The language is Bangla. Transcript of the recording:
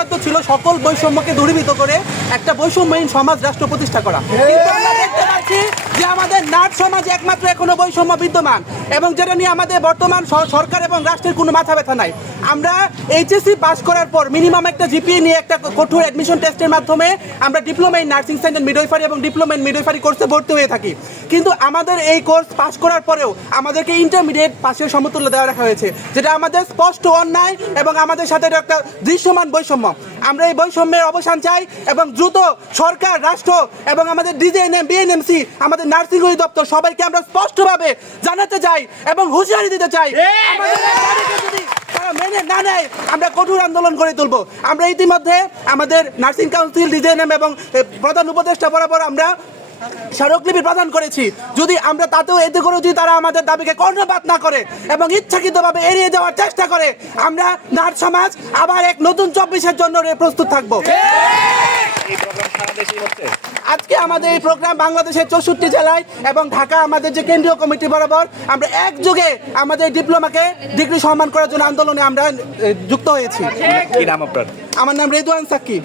লক্ষ্যমাত্র ছিল সকল বৈষম্যকে দূরীভূত করে একটা বৈষম্যহীন সমাজ রাষ্ট্র প্রতিষ্ঠা করা কিন্তু আমরা দেখতে পাচ্ছি যে আমাদের নাট সমাজে একমাত্র এখনও বৈষম্য বিদ্যমান এবং যেটা নিয়ে আমাদের বর্তমান সরকার এবং রাষ্ট্রের কোনো মাথা ব্যথা নাই। আমরা এইচএসসি পাস করার পর মিনিমাম একটা জিপিএ নিয়ে একটা কঠোর অ্যাডমিশন টেস্টের মাধ্যমে আমরা diploma in nursing science midwifery এবং ডিপ্লোমা ইন মিডওয়াইফারি কোর্সে ভর্তি হয়ে থাকি। কিন্তু আমাদের এই কোর্স পাস করার পরেও আমাদেরকে ইন্টারমিডিয়েট পাশের সমতুল্য দেওয়া রাখা হয়েছে, যেটা আমাদের স্পষ্ট অন্যায় এবং আমাদের সাথে একটা দৃশ্যমান বৈষম্য। আমরা এই বৈষম্যের অবসান চাই এবং দ্রুত সরকার রাষ্ট্র এবং আমাদের ডিজিএনএম বিএনএমসি আমাদের নার্সিং দপ্তর সবাইকে আমরা স্পষ্টভাবে জানাতে চাই এবং হুঁশিয়ারি দিতে চাই। আমাদের মেনে না নেয় আমরা কঠোর আন্দোলন করে তুলব। আমরা ইতিমধ্যে আমাদের নার্সিং কাউন্সিল ডিজাইন এবং প্রধান উপদেষ্টা বরাবর আমরা স্মারকলিপি প্রদান করেছি। যদি আমরা তাতেও এতে করে যদি তারা আমাদের দাবিকে কর্ণপাত না করে এবং ইচ্ছাকৃতভাবে এড়িয়ে যাওয়ার চেষ্টা করে আমরা নার সমাজ আবার এক নতুন চব্বিশের জন্য প্রস্তুত থাকব। আজকে আমাদের এই প্রোগ্রাম বাংলাদেশের চৌষট্টি জেলায় এবং ঢাকা আমাদের যে কেন্দ্রীয় কমিটি বরাবর আমরা একযোগে আমাদের ডিপ্লোমাকে ডিগ্রি সম্মান করার জন্য আন্দোলনে আমরা যুক্ত হয়েছি। আমার নাম রেদওয়ান সাক্কি